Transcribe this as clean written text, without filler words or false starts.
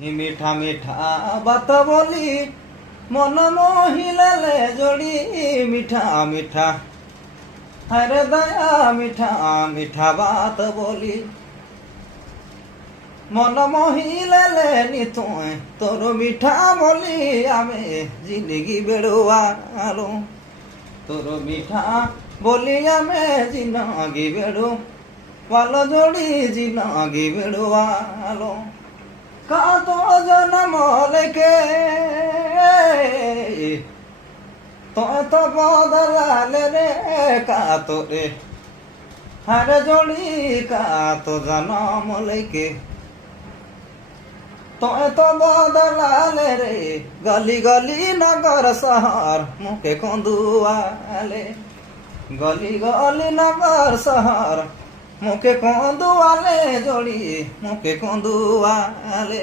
মিঠা মিঠা বাত বলি মন মহিলালে জড়ি মিঠা মিঠা হরে দয়া মিঠা মিঠা বাত বলি মন মহিলালে নিতুই তোর মিঠা বলি আমি জিন্দগি বেড়ুয়ালো তোর মিঠা বলি আমি জিন্দগি বেড়ু ভালো জড়ি জিন্দগি বেড়ুয়ালো কাত জনম লেকে তো বদলালে রে কাত রে হারে জড়ি কাত জনম লেকে তো বদলালে রে গলি গলি নগর শহর মুখে কন্দুয়ালে গলি গলি নগর শহর মুখে কন্দুয়ালে জড়ি মুখে কন্দুয়ালে।